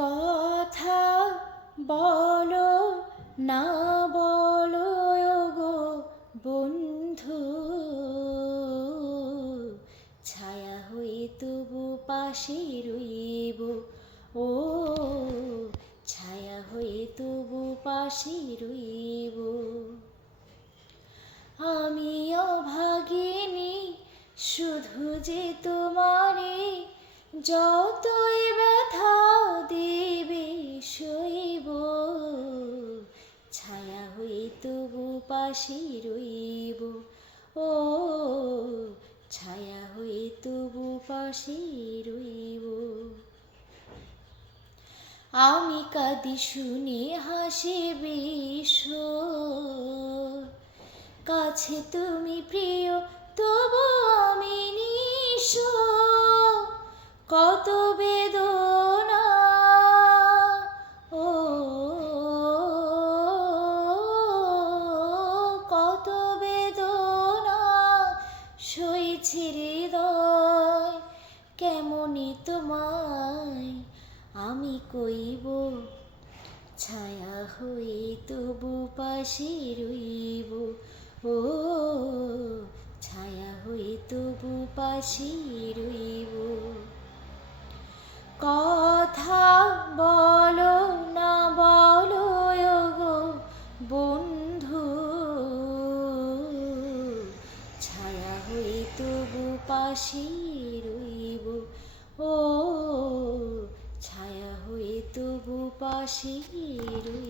কথা বলো না বলো গো বন্ধু, ছায়া হয়ে তবু পাশে রইব। ও ছায়া হয়ে তবু পাশে রইব। আমি অভাগিনী শুধু যে তোমারে, যতই ব্যথা দেবে সইব। ছায়া হয়ে তবু পাশে রইব। ও ছায়া হয়ে তবু পাশে রইব। আমি কাঁদি শুনে হাসে বিশ্ব, কাছে তুমি প্রিয় তবু আমি নিঃস্ব। কত বেদনা ও কত বেদনা সইছে হৃদয়, কেমনে তোমায় আমি কইব। ছায়া হয়ে তবু পাশে রইব। ও ছায়া হয়ে তবু পাশে রইব। কথা বলো না বলো গো বন্ধু, ছায়া হয়ে তবু পাশে রইব। ও ছায়া হয়ে তবু পাশে রইব।